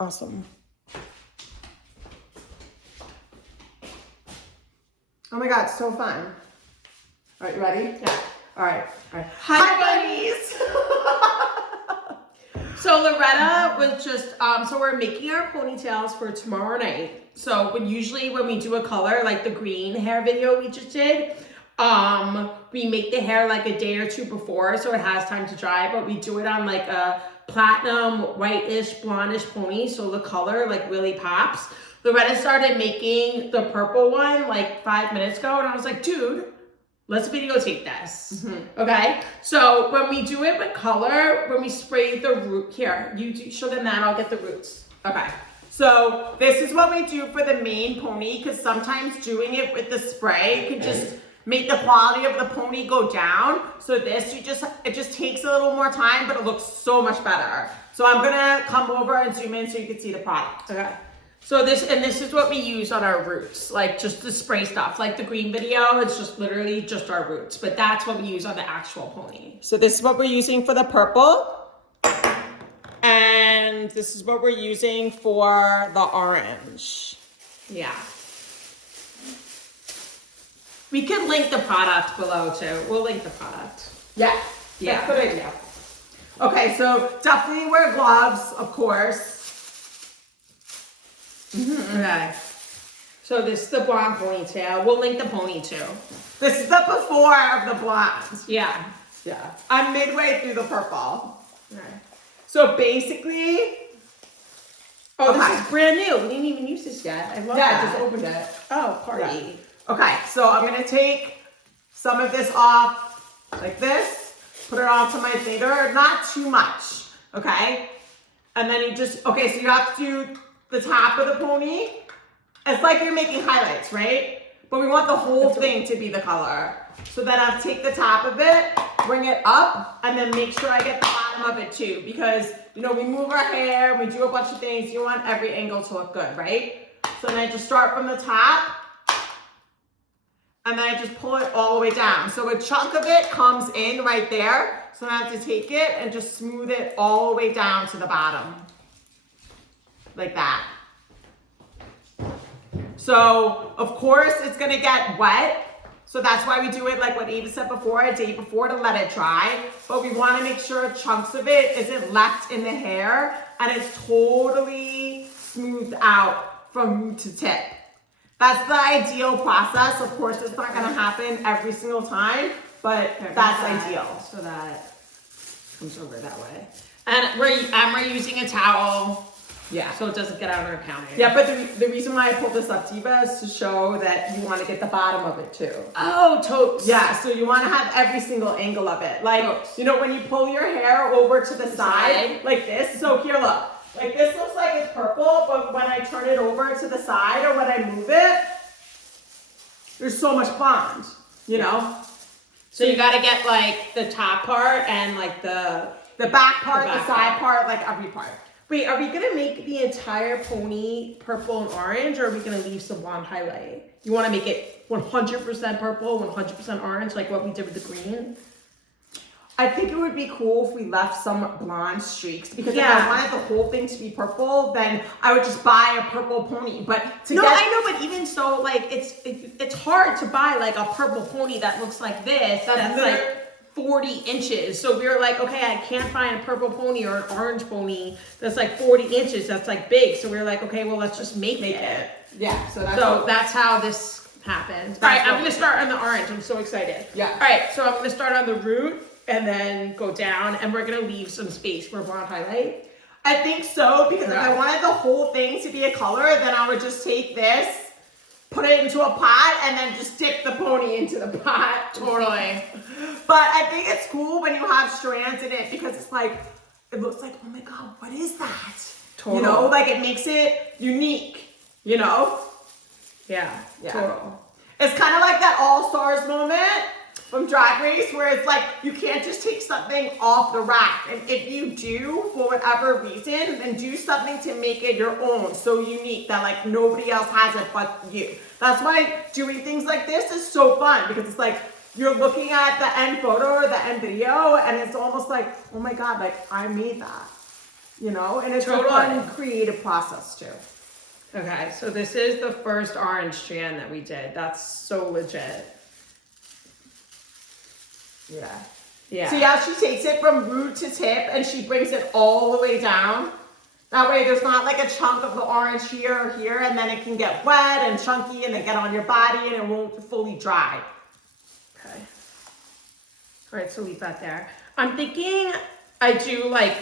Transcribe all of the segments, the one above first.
Awesome. Oh my God, so fun. All right, you ready? Yeah. All right. Hi, bunnies. So Loretta was just, so we're making our ponytails for tomorrow night. So usually when we do a color, like the green hair video we just did, we make the hair like a day or two before so it has time to dry, but we do it on like a platinum, whitish, blondish pony so the color like really pops. Loretta started making the purple one like 5 minutes ago and I was like, dude, let's videotape this. Okay, so when we do it with color, when we spray the root, here, you show them that, I'll get the roots. Okay, so this is what we do for the main pony because sometimes doing it with the spray could just make the quality of the pony go down. So this, it just takes a little more time, but it looks so much better. So I'm gonna come over and zoom in so you can see the product. Okay. So this is what we use on our roots, like just the spray stuff. Like the green video, it's just literally just our roots, but that's what we use on the actual pony. So this is what we're using for the purple. And this is what we're using for the orange. Yeah. We can link the product below too. We'll link the product. Yeah, Yeah. that's a good idea. Okay, so definitely wear gloves, of course. Okay. So this is the blonde ponytail. We'll link the pony too. This is the before of the blonde. Yeah. Yeah, I'm midway through the purple. Okay. So basically, Oh, okay. this is brand new. We didn't even use this yet. I love Yeah, that. just opened it. Oh, party. Okay, so I'm gonna take some of this off like this, put it onto my finger, not too much, okay? And then you just, okay, so you have to do the top of the pony. It's like you're making highlights, right? But we want the whole thing to be the color. So then I'll take the top of it, bring it up, and then make sure I get the bottom of it too. Because, you know, we move our hair, we do a bunch of things. You want every angle to look good, right? So then I just start from the top, and then I just pull it all the way down. So a chunk of it comes in right there. So I have to take it and just smooth it all the way down to the bottom. Like that. So, of course, it's gonna get wet. So that's why we do it like what Ava said before, a day before to let it dry. But we wanna make sure chunks of it isn't left in the hair and it's totally smoothed out from root to tip. That's the ideal process. Of course, it's not gonna happen every single time, but that's ideal. So that comes over that way. And we're using a towel. Yeah. So it doesn't get out on our counter. Yeah, but the reason why I pulled this up, Diva, is to show that you want to get the bottom of it too. Oh, totes. Yeah, so you want to have every single angle of it. Like, Totes. you know, when you pull your hair over to the side, like this. So here, look. Like this looks like it's purple, but when I turn it over to the side or when I move it, there's so much blonde, you know? So you got to get like the top part and like the back part, the back side part, like every part. Wait, are we gonna make the entire pony purple and orange, or are we gonna leave some blonde highlight? You want to make it 100% purple, 100% orange, like what we did with the green? I think it would be cool if we left some blonde streaks because if Yeah. I wanted the whole thing to be purple, then I would just buy a purple pony. But I know, but even so, like it's hard to buy like a purple pony that looks like this. That's like 40 inches. So we were like, okay, I can't find a purple pony or an orange pony that's like 40 inches. That's like big. So we were like, okay, well, let's just make it. Yeah, so that's how this happened. All right, I'm going to start on the orange. I'm so excited. Yeah. All right, so I'm going to start on the root and then go down, and we're going to leave some space for blonde highlight. I think so, because if I wanted the whole thing to be a color, then I would just take this, put it into a pot, and then just stick the pony into the pot. Totally. But I think it's cool when you have strands in it because it's like, it looks like, oh my God, what is that? Total. You know, like it makes it unique, you know? Yeah, total. It's kind of like that All-Stars moment from Drag Race where it's like, you can't just take something off the rack. And if you do, for whatever reason, then do something to make it your own, so unique that like nobody else has it but you. That's why doing things like this is so fun because it's like, you're looking at the end photo or the end video and it's almost like, oh my God, like I made that. you know, and it's a Totally. fun, creative process too. Okay, so this is the first orange strand that we did. That's so legit. Yeah. Yeah. See how she takes it from root to tip and she brings it all the way down? That way there's not like a chunk of the orange here or here, and then it can get wet and chunky and then get on your body and it won't fully dry. Okay. All right, so leave that there. I'm thinking I do like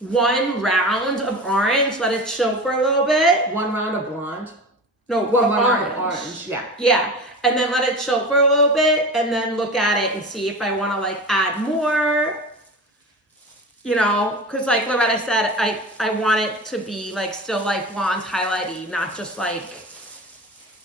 1 round of orange, let it chill for a little bit. 1 round of blonde. No, One orange. round of orange. Yeah. Yeah, and then let it chill for a little bit and then look at it and see if I want to like add more. You know, because like Loretta said, I want it to be like still like blonde highlighty, not just like,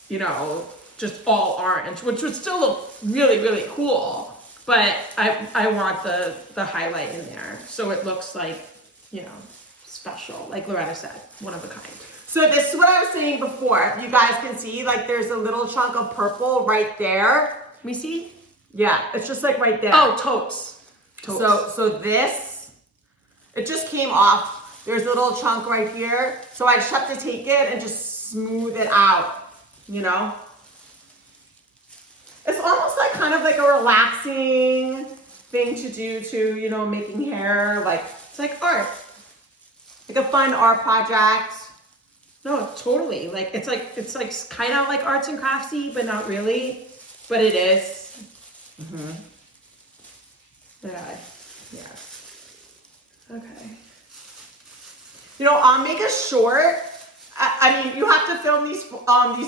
you know, just all orange, which would still look really, really cool. But I want the highlight in there so it looks like, you know, special, like Loretta said, one of a kind. So this is what I was saying before. You guys can see like there's a little chunk of purple right there. Let me see. Yeah, it's just like right there. Oh, totes. So this, it just came off. There's a little chunk right here. So I just have to take it and just smooth it out, you know? It's almost like kind of like a relaxing thing to do too, you know, making hair. Like, it's like art. Like a fun art project. No, totally. Like it's like kind of like arts and craftsy, but not really. But it is. Mm-hmm. Yeah. Yeah. Okay. You know, I'll make a short. I mean, you have to film these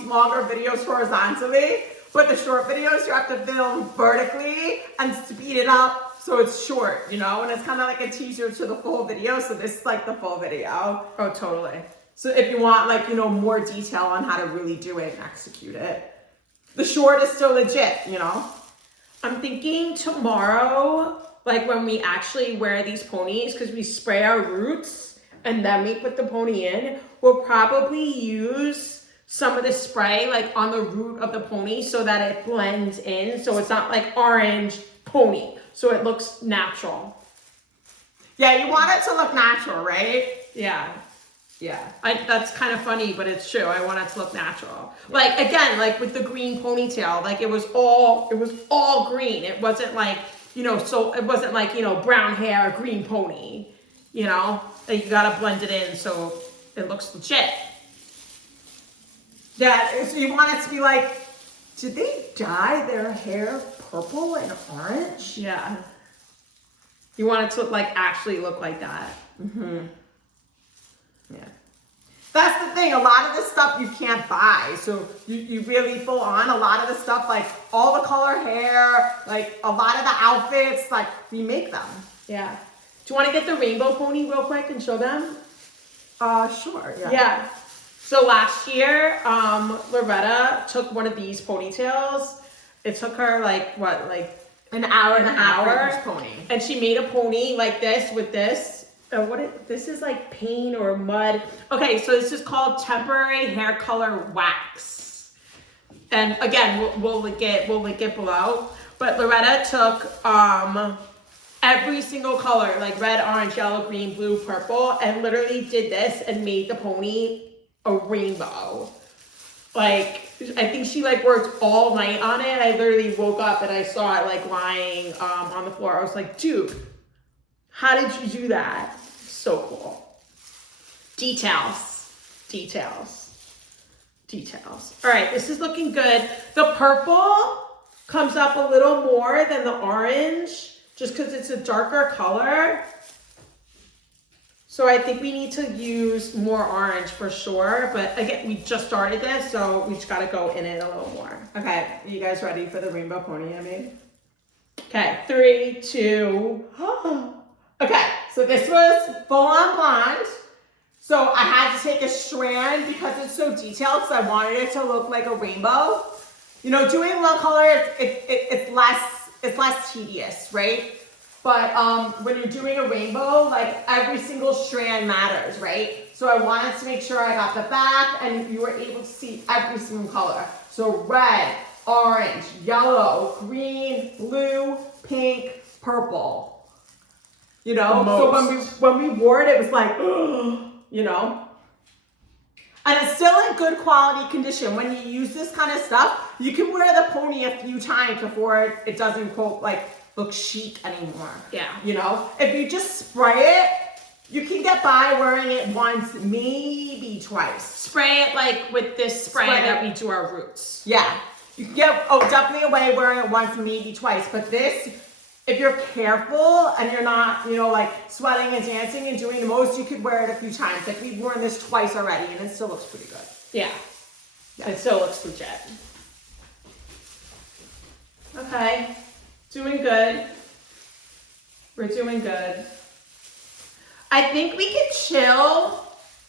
longer videos horizontally, but the short videos you have to film vertically and speed it up so it's short, you know, and it's kind of like a teaser to the full video. So this is like the full video. Oh, totally. So if you want like, you know, more detail on how to really do it and execute it, the short is still legit, you know. I'm thinking tomorrow, like when we actually wear these ponies, because we spray our roots and then we put the pony in, we'll probably use some of the spray like on the root of the pony so that it blends in. So it's not like orange pony. So it looks natural. Yeah, you want it to look natural, right? Yeah. Yeah. That's kind of funny, but it's true. I want it to look natural. Like again, like with the green ponytail, like it was all green. It wasn't like, you know, so it wasn't like, you know, brown hair, green pony, you know, like you gotta blend it in so it looks legit. Yeah, so you want it to be like, did they dye their hair purple and orange? Yeah. You want it to like actually look like that. Mm-hmm. Yeah. That's the thing. A lot of this stuff you can't buy. So you really full on. A lot of the stuff, like all the color hair, like a lot of the outfits, like we make them. Yeah. Do you want to get the rainbow pony real quick and show them? Sure. Yeah. Yeah. So last year, Loretta took one of these ponytails. It took her like what, like An hour and a half for hour, each pony. and she made a pony like this with this. This is like paint or mud. Okay, so this is called temporary hair color wax. And again, we'll link it below. But Loretta took every single color, like red, orange, yellow, green, blue, purple, and literally did this and made the pony a rainbow. Like, I think she like worked all night on it. I literally woke up and I saw it like lying on the floor. I was like, dude, how did you do that? So cool. Details. All right, this is looking good. The purple comes up a little more than the orange just because it's a darker color. So I think we need to use more orange for sure. But again, we just started this, so we just got to go in it a little more. Okay, are you guys ready for the rainbow pony I made? Okay, 3, 2. Okay, so this was full on blonde. So I had to take a strand because it's so detailed because I wanted it to look like a rainbow. You know, doing one color, it's less tedious, right? But when you're doing a rainbow, like every single strand matters, right? So I wanted to make sure I got the back and you were able to see every single color. So red, orange, yellow, green, blue, pink, purple. You know, so when we wore it, it was like, you know. And it's still in good quality condition. When you use this kind of stuff, you can wear the pony a few times before it doesn't quote like look chic anymore. Yeah. You know, if you just spray it, you can get by wearing it once, maybe twice. Spray it like with this spray that we do our roots. Yeah. You can get, definitely away wearing it once, maybe twice. But this, if you're careful and you're not, you know, like sweating and dancing and doing the most, you could wear it a few times. Like we've worn this twice already and it still looks pretty good. Yeah. It still looks legit. Okay. Doing good. We're doing good. I think we could chill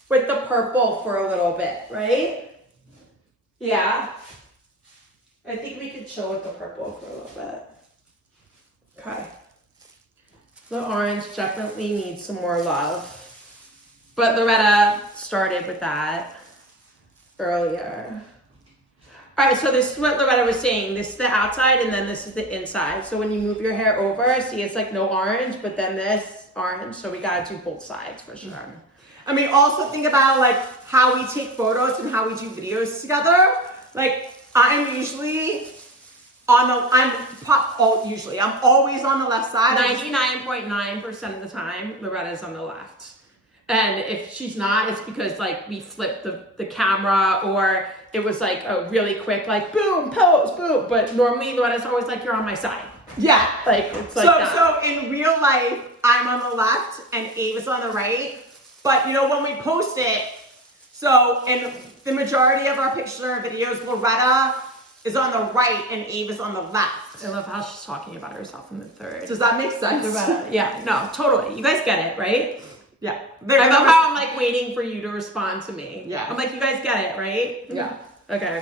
with the purple for a little bit, right? Yeah. I think we could chill with the purple for a little bit. Okay. The orange definitely needs some more love. But Loretta started with that earlier. All right, so this is what Loretta was saying. This is the outside and then this is the inside. So when you move your hair over, see it's like no orange, but then this orange. So we gotta do both sides for sure. Mm-hmm. I mean, also think about like how we take photos and how we do videos together. Like I'm usually I'm always on the left side. 99.9% of the time, Loretta's on the left. And if she's not, it's because like we flipped the camera or it was like a really quick like boom, pose, boom. But normally Loretta's always like, you're on my side. Yeah. Like it's like that. So in real life, I'm on the left and Ava's on the right. But you know, when we post it, so in the majority of our pictures or videos, Loretta is on the right and Ava's on the left. I love how she's talking about herself in the third. Does that make sense? Loretta. Yeah, no, totally. You guys get it, right? Yeah. I love how I'm like waiting for you to respond to me. Yeah. I'm like, you guys get it, right? Yeah. Okay.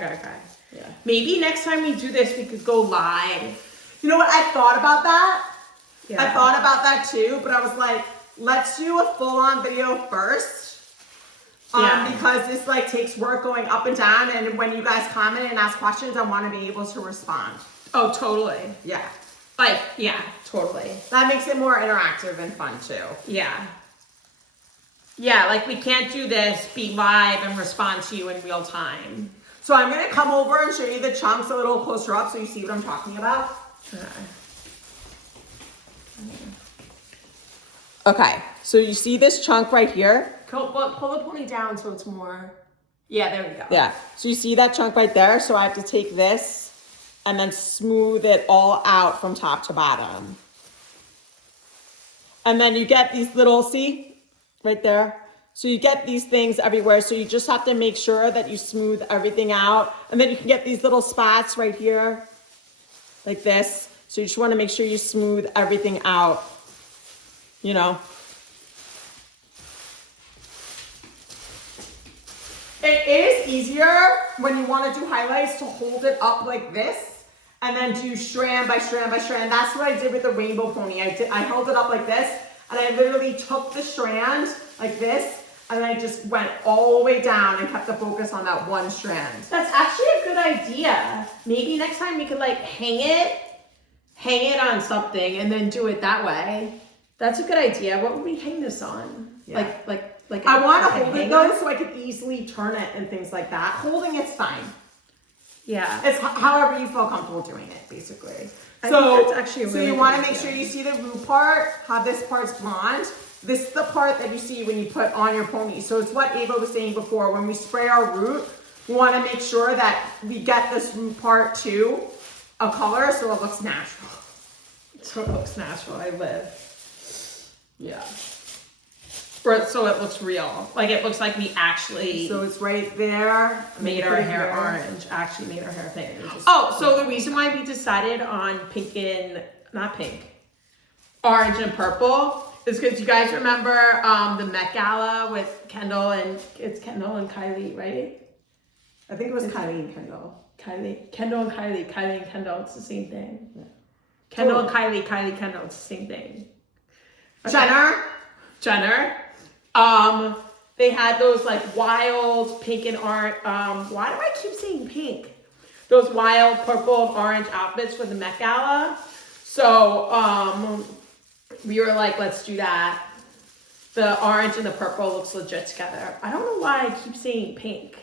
Yeah. Maybe next time we do this, we could go live. You know what? I thought about that. Yeah. I thought about that too, but I was like, let's do a full-on video first. Because this like takes work going up and down, and when you guys comment and ask questions, I want to be able to respond. Oh, totally. Yeah. Like, yeah, totally. That makes it more interactive and fun too. Yeah. Yeah, like we can't do this, be live and respond to you in real time. So I'm going to come over and show you the chunks a little closer up so you see what I'm talking about. Okay, so you see this chunk right here? Pull the pony down so it's more... Yeah, there we go. Yeah, so you see that chunk right there? So I have to take this and then smooth it all out from top to bottom. And then you get these little, see? Right there. So you get these things everywhere. So you just have to make sure that you smooth everything out. And then you can get these little spots right here, like this. So you just want to make sure you smooth everything out, you know. It is easier when you want to do highlights to hold it up like this and then do strand by strand by strand. That's what I did with the rainbow pony. I held it up like this. And I literally took the strand like this, and I just went all the way down and kept the focus on that one strand. That's actually a good idea. Maybe next time we could like hang it on something and then do it that way. That's a good idea. What would we hang this on? Yeah. Like I want to hold it though so I could easily turn it and things like that. Holding it's fine. Yeah. It's however you feel comfortable doing it, basically. I think that's actually a really you want to good make idea. sure you see the root part, how this part's blonde. This is the part that you see when you put on your pony. So it's what Ava was saying before. When we spray our root, we want to make sure that we get this root part to a color so it looks natural. So it looks natural. I live. Yeah. So it looks real. Like it looks like we actually So it's right there. made our Put it hair here. orange. Actually made our hair pink. Oh, so the reason why we decided on orange and purple is because you guys remember the Met Gala with Kendall and Kylie, right? I think it was Kylie and Kendall. Kendall and Kendall, it's the same thing. Yeah. Kendall and Kylie, Kendall, it's the same thing. Okay. Jenner. They had those like wild pink and orange, why do I keep saying pink? Those wild purple and orange outfits for the Met Gala. So, we were like, let's do that. The orange and the purple looks legit together. I don't know why I keep saying pink.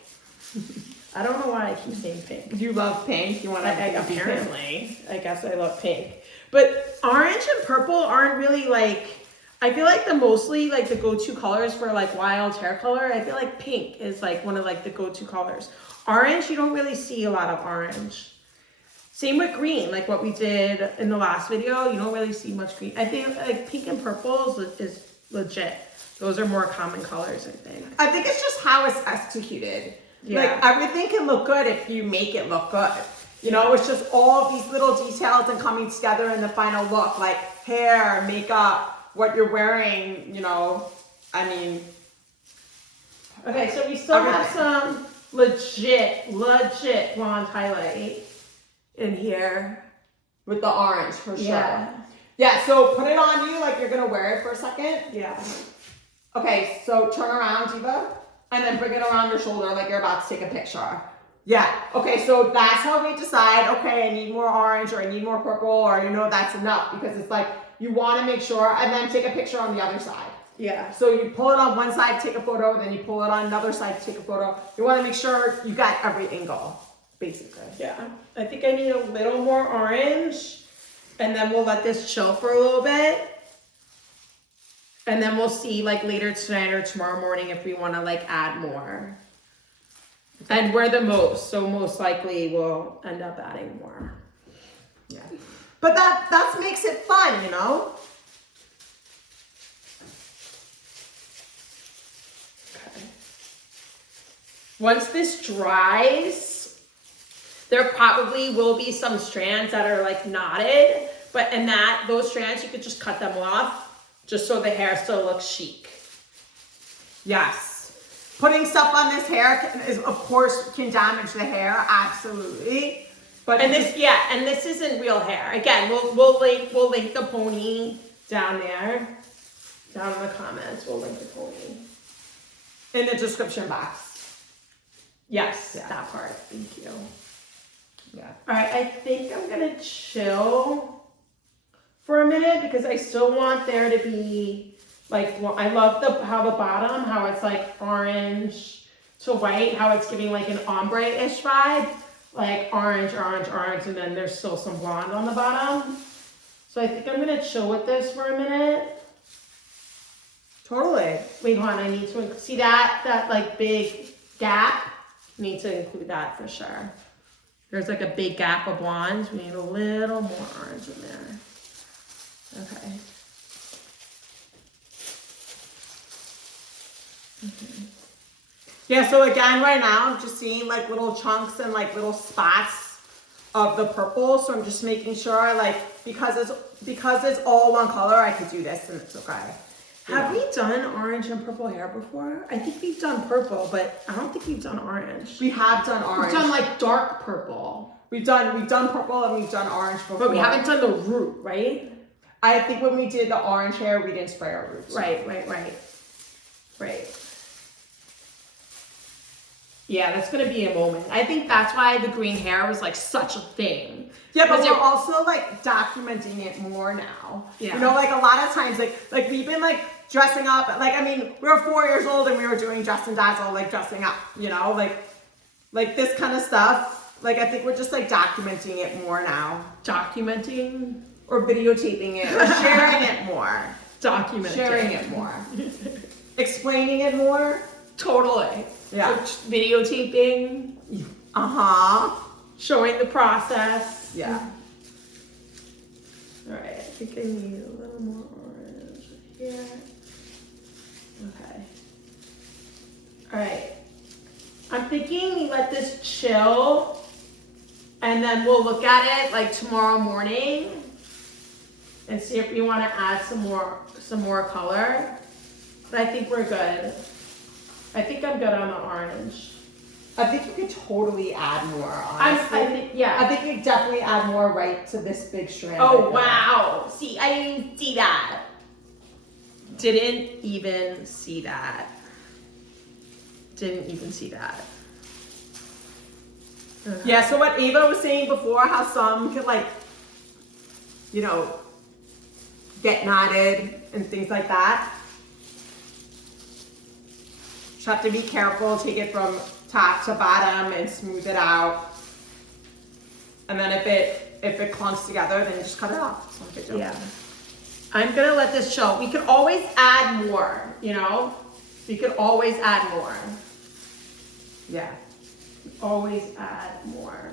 I don't know why I keep saying pink. You love pink. You want to apparently. I guess I love pink. But orange and purple aren't really like, I feel like the mostly like the go-to colors for like wild hair color. I feel like pink is like one of like the go-to colors. Orange, you don't really see a lot of orange. Same with green, like what we did in the last video. You don't really see much green. I think like pink and purple is legit. Those are more common colors, I think. I think it's just how it's executed. Yeah. Like everything can look good if you make it look good. You know, it's just all these little details and coming together in the final look, like hair, makeup, what you're wearing, you know, I mean. Okay, so we still have some legit blonde highlight in here. With the orange, for sure. Yeah. Yeah, so put it on you like you're gonna wear it for a second. Yeah. Okay, so turn around, Diva, and then bring it around your shoulder like you're about to take a picture. Yeah, okay, so that's how we decide, okay, I need more orange or I need more purple or you know that's enough because it's like you wanna make sure and then take a picture on the other side. Yeah. So you pull it on one side, take a photo, then you pull it on another side, take a photo. You wanna make sure you got every angle, basically. Yeah. I think I need a little more orange and then we'll let this chill for a little bit. And then we'll see like later tonight or tomorrow morning if we wanna like add more. And we're the most, so most likely we'll end up adding more. Yeah. But that makes it fun, you know? Okay. Once this dries, there probably will be some strands that are like knotted, but in those strands you could just cut them off just so the hair still looks chic. Yes. Putting stuff on this hair is, of course, can damage the hair, absolutely. But this isn't real hair. Again, we'll link the pony down there, down in the comments. We'll link the pony in the description box. Yes, that part. Thank you. Yeah. All right, I think I'm gonna chill for a minute because I still want there to be. Like, well, I love how the bottom, how it's like orange to white, how it's giving like an ombre-ish vibe. Like orange, and then there's still some blonde on the bottom. So I think I'm gonna chill with this for a minute. Totally. Wait, hold on, I need to, see that like big gap? Need to include that for sure. There's like a big gap of blonde. We need a little more orange in there. Okay. Yeah, so again, right now, I'm just seeing like little chunks and like little spots of the purple. So I'm just making sure, like, because it's all one color, I could do this and it's okay. Have we done orange and purple hair before? I think we've done purple, but I don't think we've done orange. We have done orange. We've done like dark purple. We've done purple and we've done orange before. But we haven't done the root, right? I think when we did the orange hair, we didn't spray our roots. Right. Yeah, that's gonna be a moment. I think that's why the green hair was like such a thing. Yeah, but we're also like documenting it more now. Yeah. You know, like a lot of times, like we've been like dressing up. Like, I mean, we were 4 years old and we were doing Dress and Dazzle, like dressing up. You know, like this kind of stuff. Like I think we're just like documenting it more now. Documenting or videotaping it or sharing it more. Documenting. Sharing it more. Explaining it more. Totally. Yeah. Videotaping. Showing the process. Yeah. All right. I think I need a little more orange here. Okay. All right. I'm thinking we let this chill and then we'll look at it like tomorrow morning and see if we want to add some more color. But I think we're good. I think I'm good on the orange. I think you could totally add more, honestly. I think you could definitely add more right to this big strand. Oh, wow. See, I didn't see that. Didn't even see that. Okay. Yeah, so what Ava was saying before, how some could like, you know, get knotted and things like that. Just have to be careful, take it from top to bottom and smooth it out. And then if it clunks together, then you just cut it off. It's not a big deal. Yeah. I'm gonna let this show. We could always add more, you know? We could always add more. Yeah. Always add more.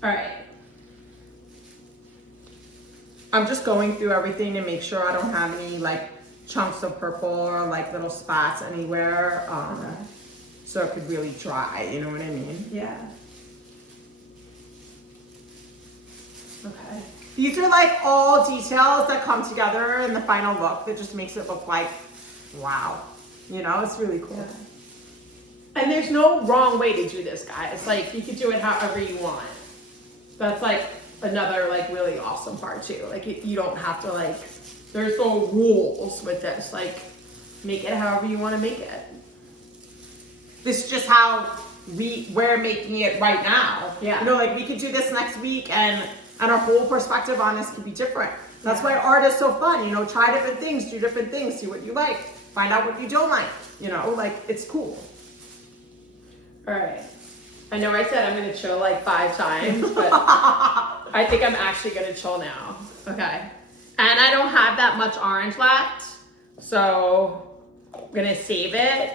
All right. I'm just going through everything to make sure I don't have any like chunks of purple or like little spots anywhere. So it could really dry, you know what I mean? Yeah. Okay. These are like all details that come together in the final look that just makes it look like, wow. You know, it's really cool. Yeah. And there's no wrong way to do this, guys. Like, you could do it however you want. That's like another like really awesome part too. Like, you don't have to like, there's no rules with this. Like, make it however you want to make it. This is just how we're making it right now. Yeah. You know, like we could do this next week and our whole perspective on this could be different. That's why art is so fun. You know, try different things, do different things, see what you like, find out what you don't like. You know, like it's cool. All right. I know I said I'm going to chill like 5 times, but I think I'm actually going to chill now. Okay. And I don't have that much orange left, so I'm going to save it.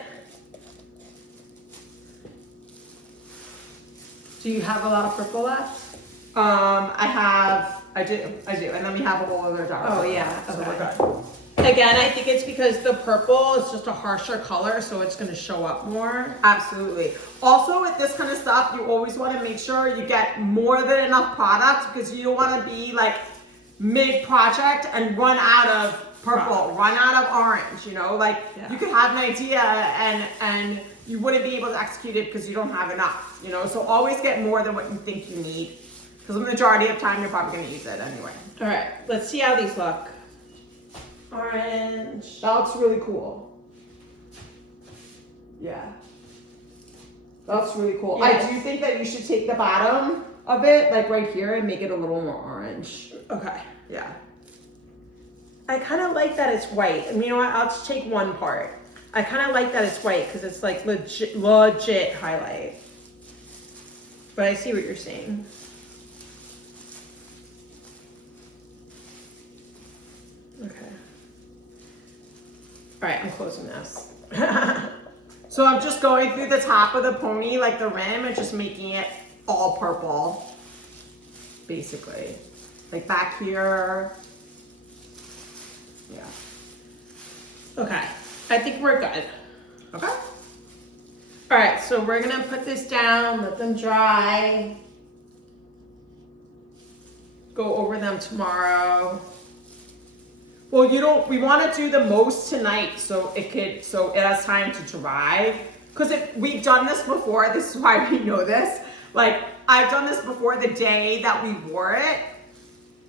Do you have a lot of purple left? I do, and then we have a whole other jar. Oh, yeah. So Okay. we're good. Again, I think it's because the purple is just a harsher color, so it's going to show up more. Absolutely. Also, with this kind of stuff, you always want to make sure you get more than enough product because you don't want to be like mid-project and run out of purple, run out of orange, you know? Like, you could have an idea and you wouldn't be able to execute it because you don't have enough, you know? So always get more than what you think you need because the majority of time, you're probably going to use it anyway. All right, let's see how these look. Orange. That looks really cool. Yeah. That's really cool. Yes. I do think that you should take the bottom of it, like right here, and make it a little more orange. Okay. Yeah. I kind of like that it's white. And you know what? I'll just take one part. I kind of like that it's white because it's like legit highlight. But I see what you're saying. Okay. All right, I'm closing this. So I'm just going through the top of the pony, like the rim, and just making it all purple, basically. Like back here. Yeah. Okay, I think we're good. Okay. All right, so we're gonna put this down, let them dry. Go over them tomorrow. Well, we want to do the most tonight so it has time to dry. Because we've done this before, this is why we know this. Like, I've done this before the day that we wore it.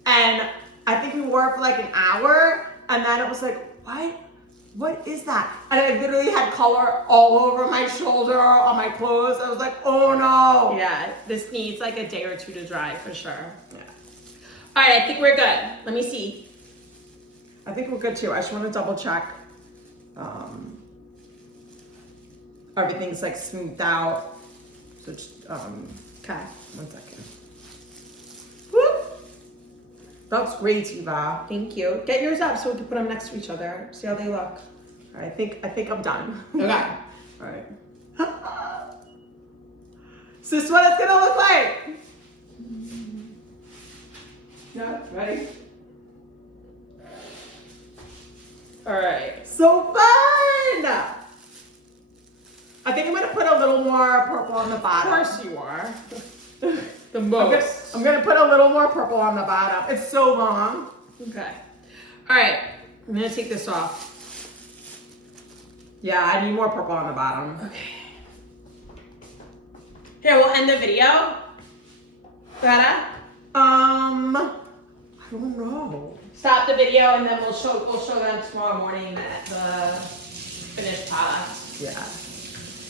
And I think we wore it for like an hour. And then it was like, what is that? And I literally had color all over my shoulder, on my clothes. I was like, oh no. Yeah, this needs like a day or two to dry for sure. Yeah. All right, I think we're good. Let me see. I think we're good too. I just want to double check. Everything's like smoothed out. So just, Okay. 1 second. Whoop. That's great, Eva. Thank you. Get yours up so we can put them next to each other. See how they look. All right, I think I'm done. Okay. All right. So this is what it's gonna look like. Yeah, ready? All right. So fun! I think I'm gonna put a little more purple on the Of bottom. course you are. The most. I'm gonna put a little more purple on the bottom. It's so long. Okay. All right. I'm gonna take this off. Yeah, I need more purple on the bottom. Okay. Here, we'll end the video. Greta? I don't know. Stop the video and then we'll show them tomorrow morning the finished product. Yeah.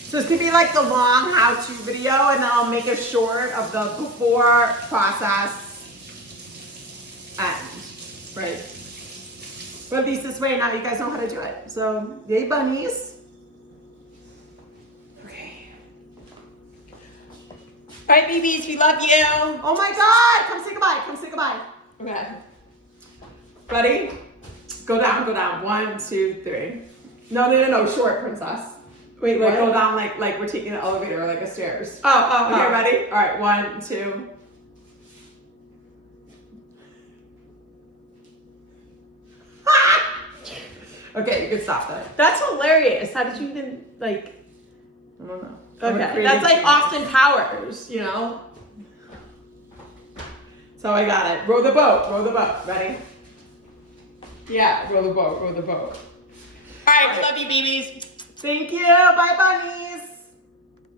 So this could be like the long how-to video, and then I'll make a short of the before process end, right? But at least this way now you guys know how to do it. So yay bunnies. Okay. All right, babies, we love you. Oh my God, come say goodbye, come say goodbye. Okay. Ready? Go down, go down. 1, 2, 3. No, short, princess. Wait, Like what? go down like we're taking an elevator or like a stairs. Oh. Okay, ready? All right, 1, 2. Okay, you can stop that. That's hilarious. How did you even, like... I don't know. Okay, that's like Austin Powers, you know? So I got it. Row the boat, row the boat. Ready? Yeah, row the boat, row the boat. All right, love you, babies. Thank you. Bye, bunnies.